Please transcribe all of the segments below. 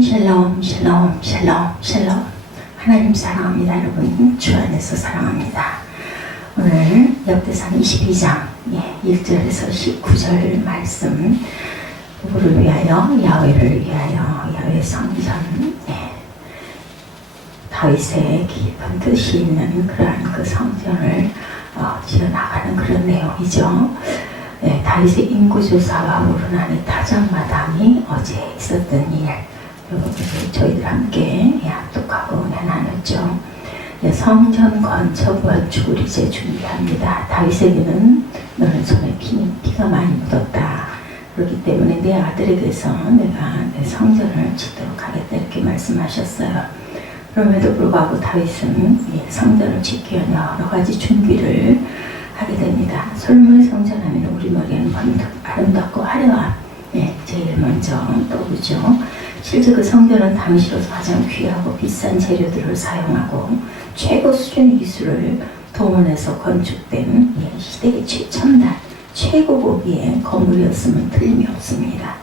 샬롬 샬롬 샬롬 샬롬. 하나님 사랑합니다. 여러분 주 안에서 사랑합니다. 오늘 역대상 22장 1절에서 19절 말씀, 누구를 위하여? 야훼를 위하여, 야훼 성전, 다윗의 깊은 뜻이 있는 그러한 그 성전을 지어나가는 그런 내용이죠. 다윗의 인구조사와 오르나니 타작마당이 어제 있었던 일, 저희들 함께 합독하고 나눴죠. 성전 건축을 이제 준비합니다. 다윗에게는 너는 손에 피가 많이 묻었다. 그렇기 때문에 내 아들에게서 내가 내 성전을 짓도록 하겠다, 이렇게 말씀하셨어요. 그럼에도 불구하고 다윗은 성전을 짓기 위한 여러 가지 준비를 하게 됩니다. 솔로몬의 성전 하면 우리 머리에는 번뜩 아름답고 화려한 제일 먼저 떠오르죠. 실제 그 성전은 당시로서 가장 귀하고 비싼 재료들을 사용하고 최고 수준의 기술을 동원해서 건축된 시대의 최첨단 최고급의 건물이었으면 틀림이 없습니다.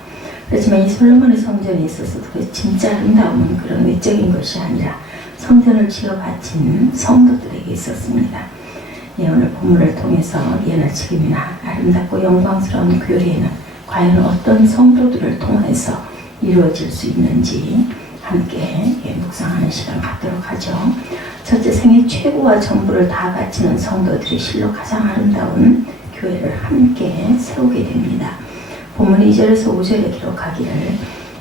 그렇지만 이 솔로몬의 성전에 있어서도 그 진짜 아름다움은 그런 외적인 것이 아니라 성전을 지어 바친 성도들에게 있었습니다. 오늘 본문을 통해서 예나 책임이나 아름답고 영광스러운 교회는 과연 어떤 성도들을 통해서 이루어질 수 있는지 함께 묵상하는 시간 갖도록 하죠. 첫째, 생애 최고와 전부를 다 바치는 성도들이 실로 가장 아름다운 교회를 함께 세우게 됩니다. 본문 2절에서 5절에 기록하기를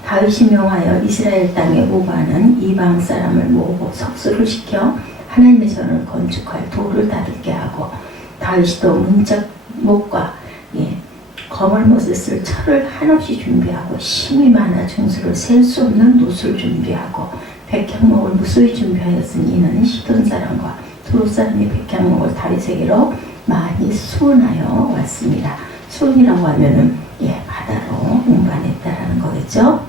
다윗이 명하여 이스라엘 땅에 오가는 이방 사람을 모으고 석수를 시켜 하나님의 전을 건축할 돌을 다듬게 하고, 다윗이 또 문짝목과 거물못을 쓸 철을 한없이 준비하고 심이 많아 중수를 셀 수 없는 놋을 준비하고 백향목을 무수히 준비하였으니 이는 시돈 사람과 두루 사람이 백향목을 다윗에게로 많이 수원하여 왔습니다. 수원이라고 하면은 바다로 운반했다라는 거겠죠.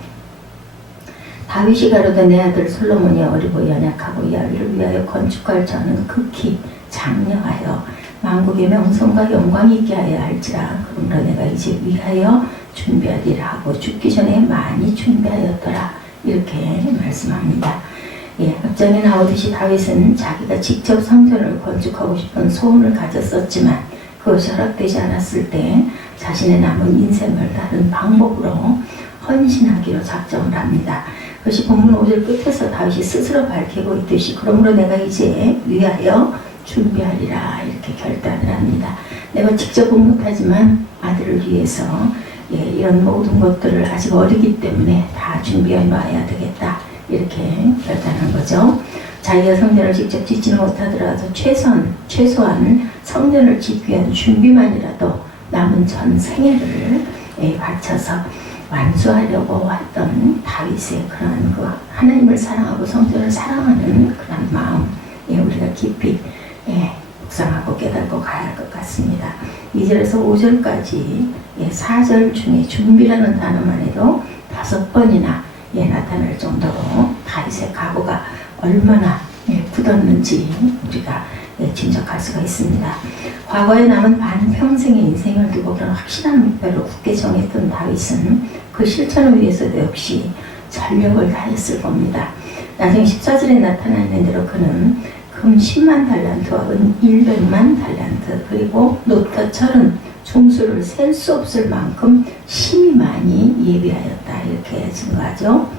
다윗이 가로되 내 아들 솔로몬이 어리고 연약하고 야훼를 위하여 건축할 전은 극히 장려하여 만국의 명성과 영광이 있게 하여 할지라. 그러므로 내가 이제 위하여 준비하리라 하고 죽기 전에 많이 준비하였더라, 이렇게 말씀합니다. 앞장에 나오듯이 다윗은 자기가 직접 성전을 건축하고 싶은 소원을 가졌었지만 그것이 허락되지 않았을 때 자신의 남은 인생을 다른 방법으로 헌신하기로 작정을 합니다. 그것이 본문 5절 끝에서 다윗이 스스로 밝히고 있듯이 그러므로 내가 이제 위하여 준비하리라, 이렇게 결단을 합니다. 내가 직접은 못하지만 아들을 위해서 이런 모든 것들을 아직 어리기 때문에 다 준비해 놔야 되겠다, 이렇게 결단한 거죠. 자기가 성전을 직접 짓지는 못하더라도 최소한 성전을 짓기 위한 준비만이라도 남은 전 생애를 바쳐서 완수하려고 했던 다윗의 그런 그 하나님을 사랑하고 성전을 사랑하는 그런 마음, 우리가 깊이 묵상하고 깨닫고 가야 할 것 같습니다. 2절에서 5절까지 4절 중에 준비라는 단어만 해도 5번이나 나타날 정도로 다윗의 각오가 얼마나 굳었는지 우리가 짐작할 수가 있습니다. 과거에 남은 반평생의 인생을 두고 그런 확실한 목표를 굳게 정했던 다윗은 그 실천을 위해서도 역시 전력을 다했을 겁니다. 나중에 14절에 나타나는 대로 그는 금 10만 달란트와 은 100만 달란트, 그리고 놋과 철은 중수를 셀 수 없을 만큼 심히 많이 예비하였다, 이렇게 증거하죠.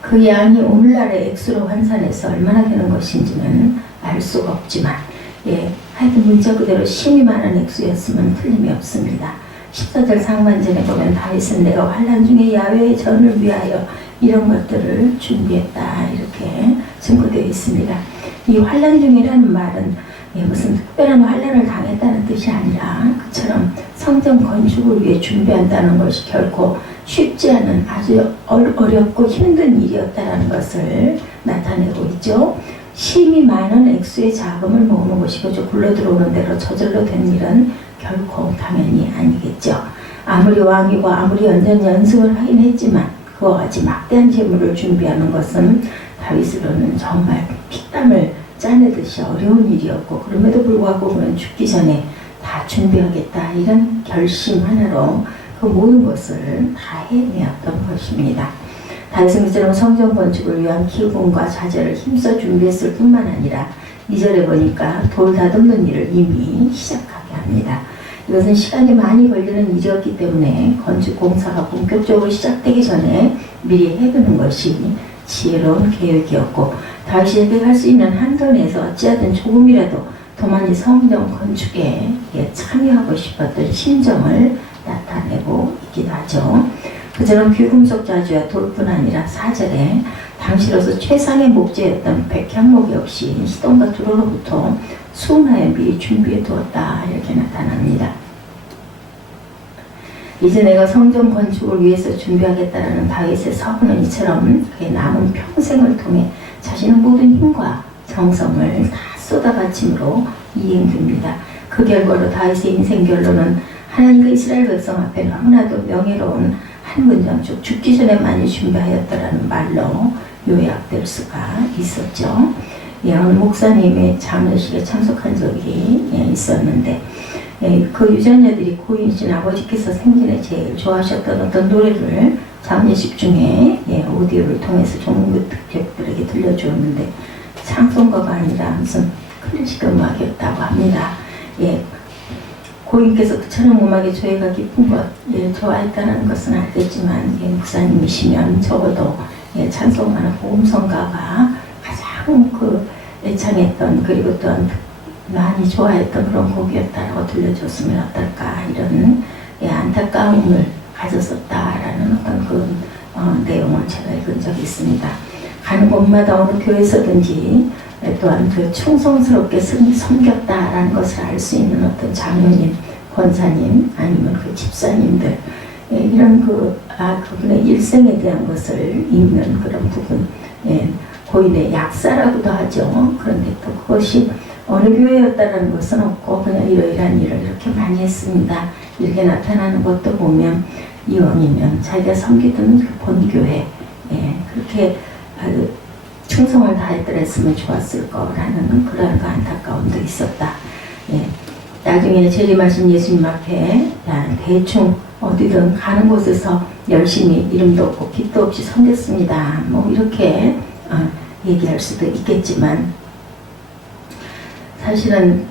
그 양이 오늘날의 액수로 환산해서 얼마나 되는 것인지는 알 수가 없지만 하여튼 문자 그대로 심히 많은 액수였으면 틀림이 없습니다. 14절 상반절에 보면 다윗은 내가 환난 중에 야훼의 전을 위하여 이런 것들을 준비했다, 이렇게 증거되어 있습니다. 이 환난 중이라는 말은 무슨 특별한 환난을 당했다는 뜻이 아니라 그처럼 성전 건축을 위해 준비한다는 것이 결코 쉽지 않은 아주 어렵고 힘든 일이었다는 것을 나타내고 있죠. 심히 많은 액수의 자금을 모으는 것이 그저 굴러들어오는 대로 저절로 된 일은 결코 당연히 아니겠죠. 아무리 왕이고 아무리 연승을 하긴 했지만 그와 같이 막대한 재물을 준비하는 것은 다윗으로는 정말 피땀을 짜내듯이 어려운 일이었고, 그럼에도 불구하고 그는 죽기 전에 다 준비하겠다, 이런 결심 하나로 그 모든 것을 다 해내었던 것입니다. 다윗은 그처럼 성전 건축을 위한 기금과 자재를 힘써 준비했을 뿐만 아니라 2절에 보니까 돌 다듬는 일을 이미 시작하게 합니다. 이것은 시간이 많이 걸리는 일이었기 때문에 건축 공사가 본격적으로 시작되기 전에 미리 해두는 것이 지혜로운 계획이었고, 다윗에게 할 수 있는 한도 내에서 어찌하든 조금이라도 더 많이 성전 건축에 참여하고 싶었던 심정을 나타내고 있기도 하죠. 그처럼 귀금속 자주와 돌뿐 아니라 4절에 당시로서 최상의 목재였던 백향목 역시 시돈과 두로로부터 수은하여 미리 준비해 두었다, 이렇게 나타납니다. 이제 내가 성전 건축을 위해서 준비하겠다라는 다윗의 서문은 이처럼 그의 남은 평생을 통해 자신의 모든 힘과 정성을 다 쏟아바침으로 이행됩니다. 그 결과로 다윗의 인생 결론은 하나님과 이스라엘 백성 앞에 너무나도 명예로운 한 문장 중 죽기 전에 많이 준비하였다라는 말로 요약될 수가 있었죠. 오늘 목사님의 장례식에 참석한 적이 있었는데, 그 유전자들이 고인이신 아버지께서 생전에 제일 좋아하셨던 어떤 노래를 장례식 중에 오디오를 통해서 종국객들에게 들려주었는데, 찬송가가 아니라 무슨 클래식 음악이었다고 합니다. 고인께서 그처럼 음악에 조예가 깊은 것, 좋아했다는 것은 알겠지만, 목사님이시면 적어도 찬송가나 복음성가가 가장 애창했던, 그리고 또한 많이 좋아했던 그런 곡이었다라고 들려줬으면 어떨까, 이런 안타까움을 가졌었다라는 어떤 내용을 제가 읽은 적이 있습니다. 가는 곳마다 어느 교회에서든지 또한 충성스럽게 섬겼다라는 것을 알 수 있는 어떤 장로님, 권사님, 아니면 집사님들, 이런 그분의 일생에 대한 것을 읽는 그런 부분, 고인의 약사라고도 하죠. 그런데 또 그것이 어느 교회였다라는 것은 없고 그냥 이러이러한 일을 이렇게 많이 했습니다, 이렇게 나타나는 것도 보면 이왕이면 자기가 섬기던 그 본교회 그렇게 충성을 다했더랬으면 좋았을 거라는 그런 안타까움도 있었다. 나중에 재림하신 예수님 앞에 대충 어디든 가는 곳에서 열심히 이름도 없고 빛도 없이 섬겼습니다, 뭐 이렇게 얘기할 수도 있겠지만, 사실은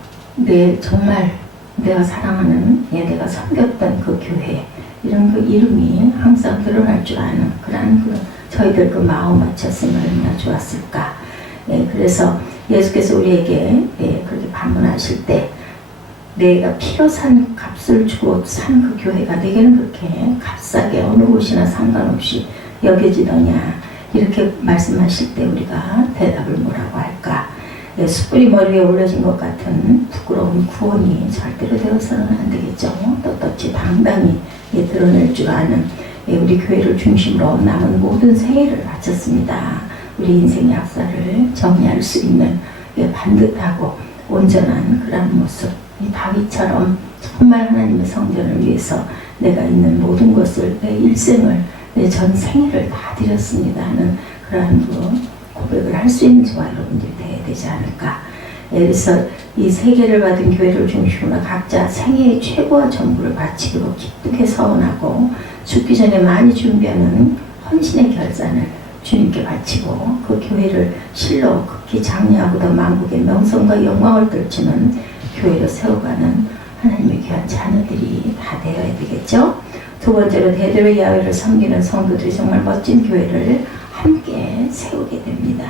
정말 내가 사랑하는, 내가 섬겼던 그 교회, 이런 그 이름이 항상 드러날 줄 아는 그런 저희들 그 마음 맞췄으면 얼마나 좋았을까. 그래서 예수께서 우리에게 그렇게 방문하실 때 내가 피로 산 값을 주고 산 그 교회가 내게는 그렇게 값싸게 어느 곳이나 상관없이 여겨지더냐, 이렇게 말씀하실 때 우리가 대답을 뭐라고 할까? 숯불이 머리 위에 올려진 것 같은 부끄러운 구원이 절대로 되어서는 안 되겠죠. 떳떳이 당당히 드러낼 줄 아는 우리 교회를 중심으로 남은 모든 생애를 바쳤습니다. 우리 인생의 역사를 정리할 수 있는 반듯하고 온전한 그런 모습, 이 다윗처럼 정말 하나님의 성전을 위해서 내가 있는 모든 것을, 내 일생을, 내 전 생애를 다 드렸습니다 하는 그러한 고백을 할 수 있는 저와 여러분들이 되어야 되지 않을까. 그래서 이 세계를 받은 교회를 중심으로 각자 생애의 최고와 전부를 바치기로 기쁘게 서원하고, 죽기 전에 많이 준비하는 헌신의 결산을 주님께 바치고, 그 교회를 실로 극히 장려하고도 만국의 명성과 영광을 떨치는 교회로 세워가는 하나님의 귀한 자녀들이 다 되어야 되겠죠. 두 번째로 대대로 야훼를 섬기는 성도들이 정말 멋진 교회를 함께 세우게 됩니다.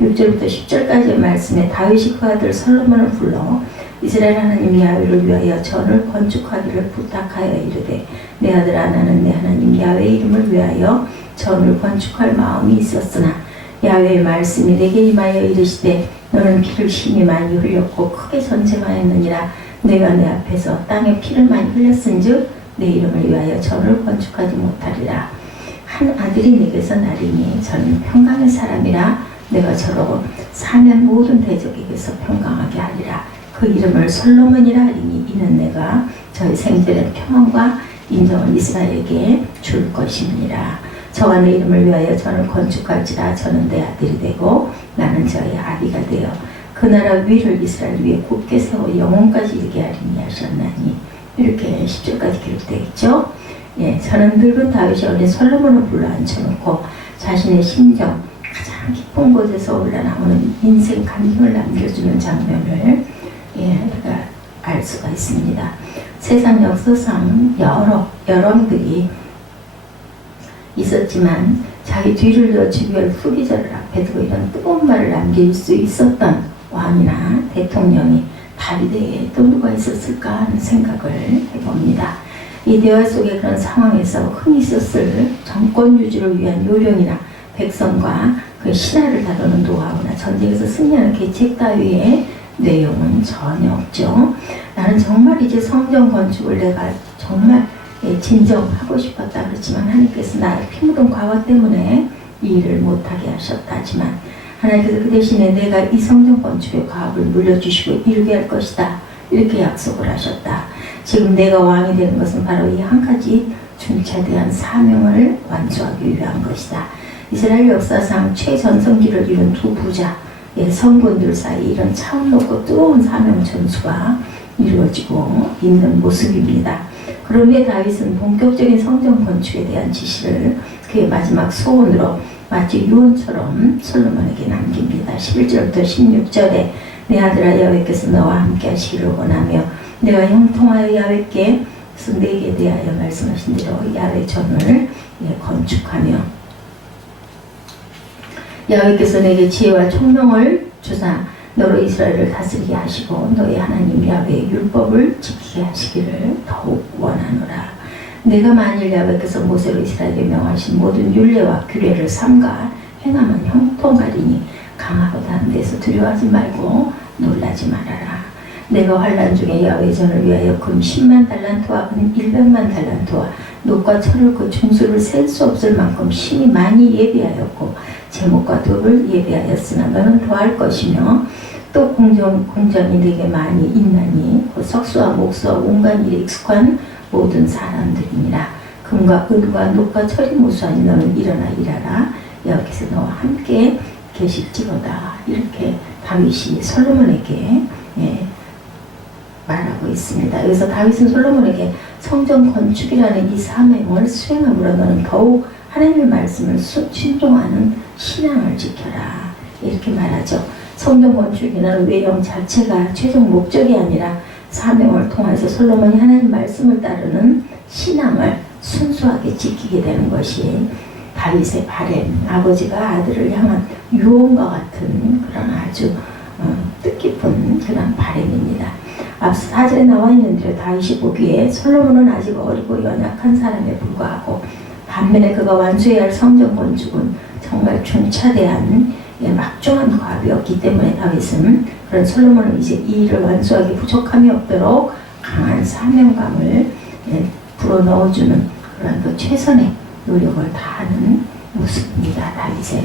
6절부터 10절까지의 말씀에 다윗이 그 아들 솔로몬을 불러 이스라엘 하나님 야훼를 위하여 전을 건축하기를 부탁하여 이르되, 내 아들 하나는 내 하나님 야훼의 이름을 위하여 전을 건축할 마음이 있었으나 야훼의 말씀이 내게 임하여 이르시되, 너는 피를 심히 많이 흘렸고 크게 전쟁하였느니라. 내가 내 앞에서 땅에 피를 많이 흘렸은즉 내 이름을 위하여 전을 건축하지 못하리라. 한 아들이 내게서 나리니 저는 평강의 사람이라. 내가 저로 사면 모든 대적에게서 평강하게 하리라. 그 이름을 솔로몬이라 하리니 이는 내가 저의 생전의 평안과 인정을 이스라엘에게 줄 것임이니라. 저가 내 이름을 위하여 전을 건축할지라. 저는 내 아들이 되고 나는 저의 아비가 되어 그 나라 위를 이스라엘 위에 굳게 세워 영원까지 이르게 하리니 하셨나니. 이렇게 10절까지 기록되어 있죠. 저는 늙은 다윗이 어린 솔로몬을 불러 앉혀놓고 자신의 심정, 가장 깊은 곳에서 올라나오는 인생 감정을 남겨주는 장면을 우리가 알 수가 있습니다. 세상 역사상 여러 여러분들이 있었지만 자기 뒤를 이어 주변 후기자를 앞에 두고 이런 뜨거운 말을 남길 수 있었던 왕이나 대통령이 다윗에게 또 누가 있었을까 하는 생각을 해봅니다. 이 대화 속에 그런 상황에서 흔히 있었을 정권 유지를 위한 요령이나 백성과 그 신하를 다루는 노하우나 전쟁에서 승리하는 계책 따위의 내용은 전혀 없죠. 나는 정말 이제 성전 건축을 내가 정말 진정하고 싶었다 그렇지만 하나님께서 나의 피 묻은 과거 때문에 이 일을 못하게 하셨다 하지만 하나님께서 그 대신에 내가 이 성전 건축의 과업을 물려주시고 이루게 할 것이다 이렇게 약속을 하셨다. 지금 내가 왕이 되는 것은 바로 이 한 가지 중차대한 사명을 완수하기 위한 것이다. 이스라엘 역사상 최전성기를 이룬 두 부자 성군들 사이 이런 차원 높고 뜨거운 사명 전수가 이루어지고 있는 모습입니다. 그런데 다윗은 본격적인 성전 건축에 대한 지시를 그의 마지막 소원으로 마치 유언처럼 솔로몬에게 남깁니다. 11절부터 16절에 내 아들아 여호와께서 너와 함께 하시기를 원하며 내가 형통하여 야훼께서 내게 대하여 말씀하신 대로 야훼 전을 건축하며 야훼께서 내게 지혜와 총명을 주사 너로 이스라엘을 다스리게 하시고 너의 하나님 야훼의 율법을 지키게 하시기를 더욱 원하노라. 내가 만일 야훼께서 모세로 이스라엘에 명하신 모든 율례와 규례를 삼가 행하면 형통하리니 강하고 다른 데서 두려워하지 말고 놀라지 말아라. 내가 환난 중에 야훼의 전을 위하여 금 10만 달란트와 은 100만 달란트와 녹과 철을 그 중수를 셀 수 없을 만큼 심히 많이 예비하였고 제목과 돌을 예비하였으나 너는 더할 것이며 또 공전이 내게 많이 있나니 그 석수와 목수와 온갖 일에 익숙한 모든 사람들이니라. 금과 은과 녹과 철이 무수하니 너는 일어나 일하라. 여기서 너와 함께 계실지로다. 이렇게 다윗이 솔로몬에게 말하고 있습니다. 여기서 다윗은 솔로몬에게 성전 건축이라는 이 사명을 수행함으로 너는 더욱 하나님의 말씀을 순종하는 신앙을 지켜라. 이렇게 말하죠. 성전 건축이라는 외형 자체가 최종 목적이 아니라 사명을 통해서 솔로몬이 하나님 말씀을 따르는 신앙을 순수하게 지키게 되는 것이 다윗의 바램, 아버지가 아들을 향한 유언과 같은 그런 아주 뜻깊은 그런 바램입니다. 앞서 4절에 나와 있는 대로 다윗이 보기에 솔로몬은 아직 어리고 연약한 사람에 불과하고 반면에 그가 완수해야 할 성전 건축은 정말 중차대한 막중한 과업이었기 때문에 다윗은 그런 솔로몬은 이제 이 일을 완수하기 부족함이 없도록 강한 사명감을 불어넣어주는 그런 그 최선의 노력을 다하는 모습입니다. 다윗의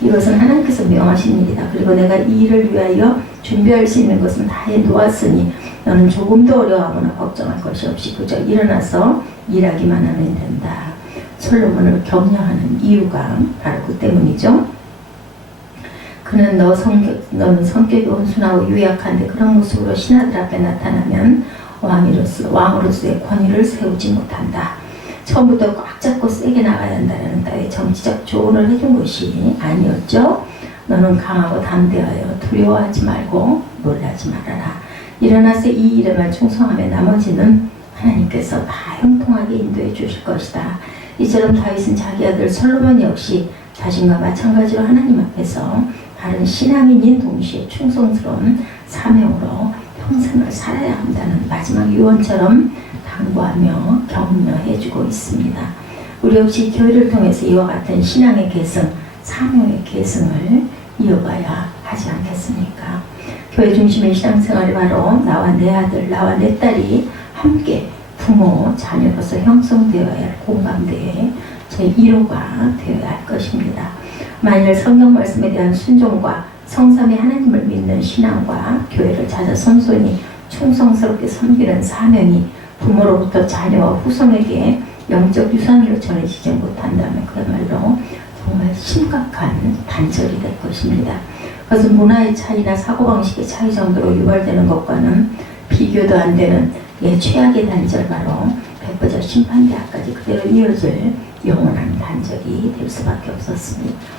이것은 하나님께서 명하신 일이다. 그리고 내가 이 일을 위하여 준비할 수 있는 것은 다 해놓았으니 너는 조금도 어려워하거나 걱정할 것이 없이 그저 일어나서 일하기만 하면 된다. 솔로몬을 격려하는 이유가 바로 그 때문이죠. 그는 너는 성격이 온순하고 유약한데 그런 모습으로 신하들 앞에 나타나면 왕으로서의 권위를 세우지 못한다. 처음부터 꽉 잡고 세게 나가야 한다는 따위의 정치적 조언을 해준 것이 아니었죠. 너는 강하고 담대하여 두려워하지 말고 놀라지 말아라. 일어나서 이 일에만 충성하면 나머지는 하나님께서 다 형통하게 인도해 주실 것이다. 이처럼 다윗은 자기 아들 솔로몬 역시 자신과 마찬가지로 하나님 앞에서 바른 신앙인인 동시에 충성스러운 사명으로 평생을 살아야 한다는 마지막 유언처럼 당부하며 격려해주고 있습니다. 우리 역시 교회를 통해서 이와 같은 신앙의 계승, 사명의 계승을 이어가야 하지 않겠습니까? 교회 중심의 신앙생활이 바로 나와 내 아들, 나와 내 딸이 함께 부모, 자녀로서 형성되어야 할 공감대의 제1호가 되어야 할 것입니다. 만일 성경 말씀에 대한 순종과 성삼위 하나님을 믿는 신앙과 교회를 찾아 선손히 충성스럽게 섬기는 사명이 부모로부터 자녀와 후손에게 영적 유산으로 전해지지 못한다면 그야말로 정말 심각한 단절이 될 것입니다. 그것은 문화의 차이나 사고방식의 차이 정도로 유발되는 것과는 비교도 안 되는 최악의 단절 바로 백부자 심판대학까지 그대로 이어질 영원한 단절이 될 수밖에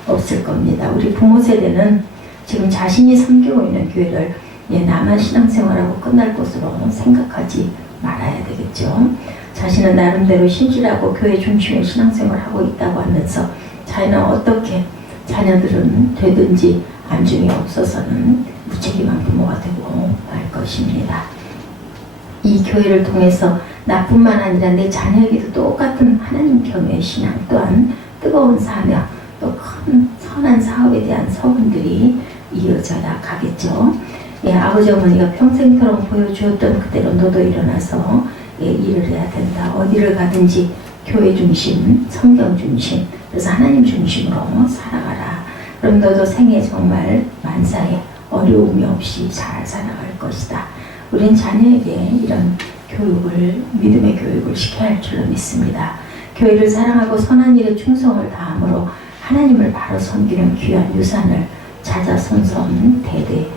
없을 겁니다. 우리 부모 세대는 지금 자신이 섬기고 있는 교회를 나만 신앙생활하고 끝날 것으로 생각하지 말아야 되겠죠. 자신은 나름대로 신실하고 교회 중심의 신앙생활을 하고 있다고 하면서 자기는 어떻게 자녀들은 되든지 안중에 없어서는 무책임한 부모가 되고 말 것입니다. 이 교회를 통해서 나뿐만 아니라 내 자녀에게도 똑같은 하나님 경외의 신앙 또한 뜨거운 사명 또 큰 선한 사업에 대한 서원들이 이어져 나가겠죠. 아버지 어머니가 평생토록 보여주었던 그대로 너도 일어나서 일을 해야 된다. 어디를 가든지 교회 중심, 성경 중심, 그래서 하나님 중심으로 살아가라. 그럼 너도 생애 정말 만사에 어려움이 없이 잘 살아갈 것이다. 우린 자녀에게 이런 교육을, 믿음의 교육을 시켜야 할 줄로 믿습니다. 교회를 사랑하고 선한 일에 충성을 다함으로 하나님을 바로 섬기는 귀한 유산을 자자손손 대대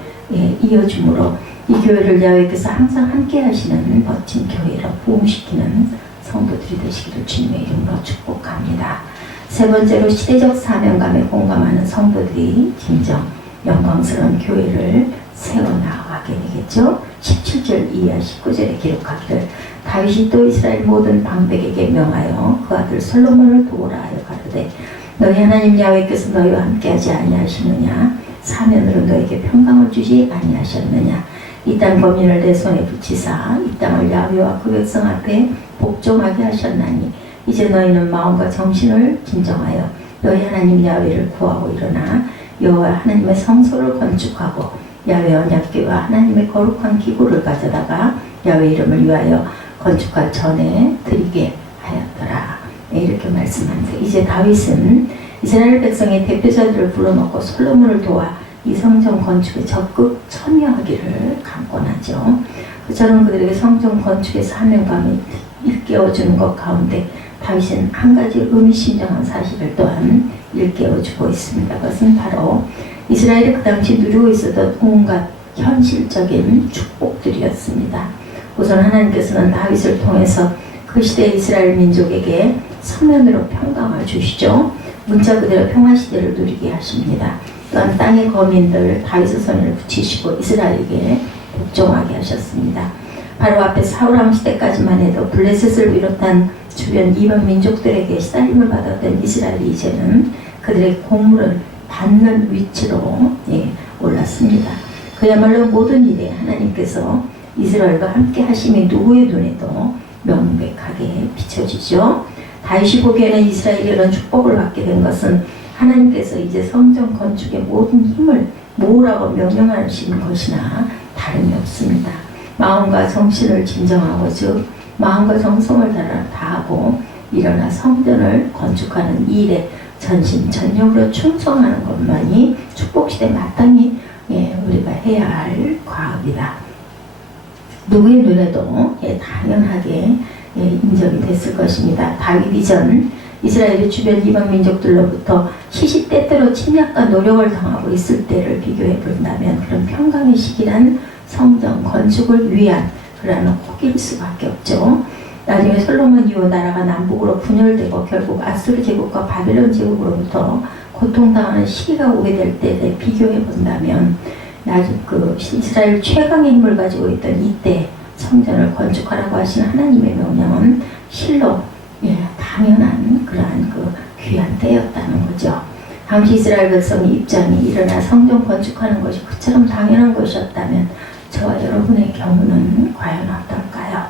이어주므로 이 교회를 야훼께서 항상 함께 하시는 멋진 교회로 부흥시키는 성도들이 되시기를 주님의 이름으로 축복합니다. 세 번째로 시대적 사명감에 공감하는 성도들이 진정 영광스러운 교회를 세워나가게 되겠죠. 17절 이하 19절에 기록하기를 다윗이 또 이스라엘 모든 방백에게 명하여 그 아들 솔로몬을 도우라 하여 가로되 너희 하나님 야훼께서 너희와 함께하지 아니하시느냐 사면으로 너에게 평강을 주지 아니하셨느냐 이 땅 범인을 내 손에 붙이사 이 땅을 야훼와 그 백성 앞에 복종하게 하셨나니 이제 너희는 마음과 정신을 진정하여 너희 하나님 야훼를 구하고 일어나 여호와 하나님의 성소를 건축하고 야훼 언약궤와 하나님의 거룩한 기구를 가져다가 야훼 이름을 위하여 건축할 전에 드리게 하였더라. 이렇게 말씀합니다. 이제 다윗은 이스라엘 백성의 대표자들을 불러놓고 솔로몬을 도와 이 성전 건축에 적극 참여하기를 강권하죠. 그처럼 그들에게 성전 건축의 사명감을 일깨워주는 것 가운데 다윗은 한 가지 의미심장한 사실을 또한 일깨워주고 있습니다. 그것은 바로 이스라엘이 그 당시 누리고 있었던 온갖 현실적인 축복들이었습니다. 우선 하나님께서는 다윗을 통해서 그 시대 이스라엘 민족에게 서면으로 평강을 주시죠. 문자 그대로 평화시대를 누리게 하십니다. 또한 땅의 거민들 다윗의 손을 붙이시고 이스라엘에게 복종하게 하셨습니다. 바로 앞에 사울왕 시대까지만 해도 블레셋을 비롯한 주변 이방 민족들에게 시달림을 받았던 이스라엘이 이제는 그들의 공물을 받는 위치로 올랐습니다. 그야말로 모든 일에 하나님께서 이스라엘과 함께 하심이 누구의 눈에도 명백하게 비춰지죠. 다윗이 보기에는 이스라엘이 이런 축복을 받게 된 것은 하나님께서 이제 성전 건축의 모든 힘을 모으라고 명령하시는 것이나 다름이 없습니다. 마음과 정신을 진정하고 즉 마음과 정성을 다하고 일어나 성전을 건축하는 이 일에 전심전력으로 충성하는 것만이 축복시대 마땅히 우리가 해야 할 과업이다. 누구의 눈에도 당연하게 인정이 됐을 것입니다. 다윗 이전 이스라엘의 주변 이방 민족들로부터 시시때때로 침략과 노력을 당하고 있을 때를 비교해 본다면 그런 평강의 시기란 성전 건축을 위한 그러한 호기일 수밖에 없죠. 나중에 솔로몬 이후 나라가 남북으로 분열되고 결국 아수르 제국과 바벨론 제국으로부터 고통당하는 시기가 오게 될 때에 비교해 본다면 그 이스라엘 최강의 힘을 가지고 있던 이때 성전을 건축하라고 하신 하나님의 명령은 실로 당연한 그러한 그 귀한 때였다는 거죠. 당시 이스라엘 백성의 입장이 일어나 성전 건축하는 것이 그처럼 당연한 것이었다면 저와 여러분의 경우는 과연 어떨까요?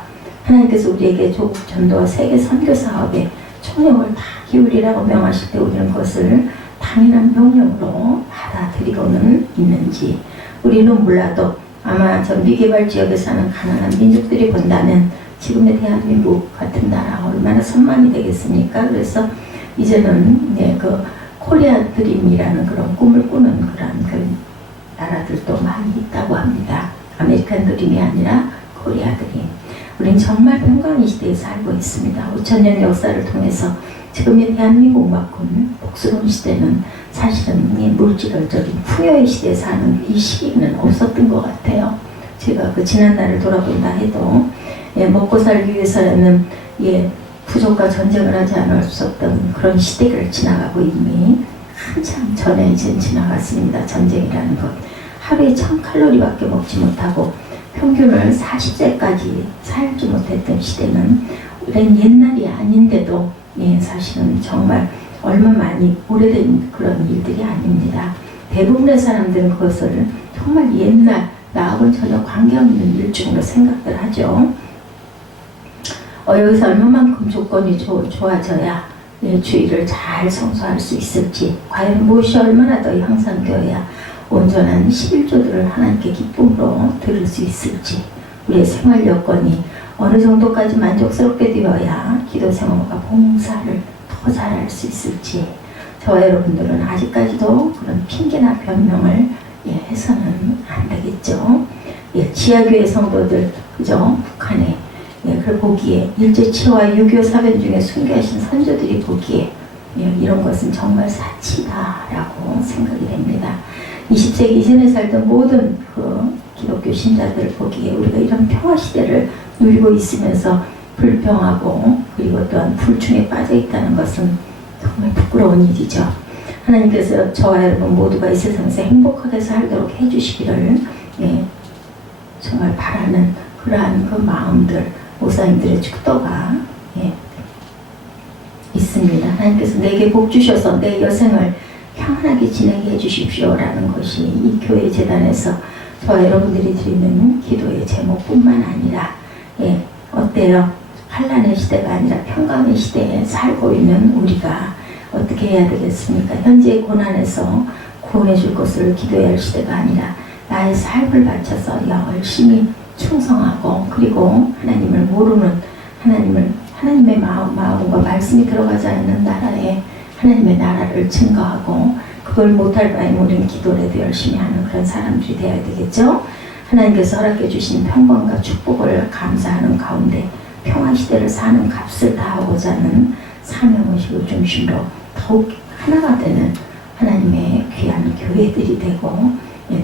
하나님께서 우리에게 조국 전도와 세계 선교 사업에 총력을 다 기울이라고 명하실 때 우리는 그것을 당연한 명령으로 받아들이고는 있는지 우리는 몰라도 아마 저 미개발 지역에 사는 가난한 민족들이 본다면 지금의 대한민국 같은 나라 얼마나 선망이 되겠습니까? 그래서 이제는 그 코리아 드림이라는 그런 꿈을 꾸는 그런 그 나라들도 많이 있다고 합니다. 아메리칸 드림이 아니라 코리아 드림. 우린 정말 평강의 시대에 살고 있습니다. 5,000년 역사를 통해서 지금의 대한민국만큼 복스러운 시대는 사실은 물질적인 풍요의 시대에 사는 이 시기는 없었던 것 같아요. 제가 그 지난 날을 돌아본다 해도 먹고 살기 위해서는 부족과 전쟁을 하지 않을 수 없던 그런 시대를 지나가고 이미 한참 전에 지나갔습니다. 전쟁이라는 것. 하루에 1000칼로리밖에 먹지 못하고 평균을 40세까지 살지 못했던 시대는 오랜 옛날이 아닌데도 사실은 정말 얼마 많이 오래된 그런 일들이 아닙니다. 대부분의 사람들은 그것을 정말 옛날 나하고는 전혀 관계없는 일중으로 생각들 하죠. 여기서 얼마만큼 조건이 좋아져야 주의를 잘 성수할 수 있을지, 과연 무엇이 얼마나 더 향상되어야 온전한 11조들을 하나님께 기쁨으로 들을 수 있을지, 우리의 생활 여건이 어느 정도까지 만족스럽게 되어야 기도 생활과 봉사를 더 잘할 수 있을지, 저와 여러분들은 아직까지도 그런 핑계나 변명을 해서는 안 되겠죠. 지하교회 성도들, 그죠? 북한에 그걸 보기에 일제치와 6.25 사변 중에 순교하신 선조들이 보기에 이런 것은 정말 사치다라고 생각이 됩니다. 20세기 이전에 살던 모든 그 기독교 신자들 보기에 우리가 이런 평화 시대를 누리고 있으면서 불평하고 그리고 또한 불충에 빠져 있다는 것은 정말 부끄러운 일이죠. 하나님께서 저와 여러분 모두가 이 세상에서 행복하게 살도록 해주시기를 정말 바라는 그러한 그 마음들, 목사님들의 축도가 있습니다. 하나님께서 내게 복 주셔서 내 여생을 평안하게 지내게 해주십시오라는 것이 이 교회 재단에서 저와 여러분들이 드리는 기도의 제목뿐만 아니라 어때요? 환란의 시대가 아니라 평강의 시대에 살고 있는 우리가 어떻게 해야 되겠습니까? 현재의 고난에서 구원해 줄 것을 기도해야 할 시대가 아니라 나의 삶을 바쳐서 열심히 충성하고 그리고 하나님을 모르는 하나님의 마음과 말씀이 들어가지 않는 나라에 하나님의 나라를 증거하고 그걸 못할 바에 우리는 기도라도 열심히 하는 그런 사람들이 되어야 되겠죠. 하나님께서 허락해 주신 평강과 축복을 감사하는 가운데 평화시대를 사는 값을 다하고자 하는 사명의식을 중심으로 더욱 하나가 되는 하나님의 귀한 교회들이 되고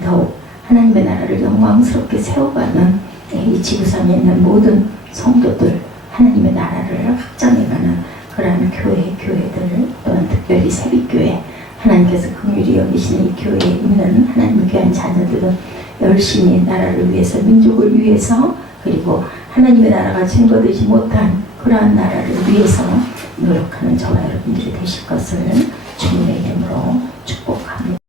더욱 하나님의 나라를 영광스럽게 세워가는 이 지구상에 있는 모든 성도들 하나님의 나라를 확장해가는 그러한 교회들 또한 특별히 새빛교회 하나님께서 긍휼히 여기시는 이 교회에 있는 하나님의 귀한 자녀들은 열심히 나라를 위해서 민족을 위해서 그리고 하나님의 나라가 증거되지 못한 그러한 나라를 위해서 노력하는 저와 여러분들이 되실 것을 주님의 이름으로 축복합니다.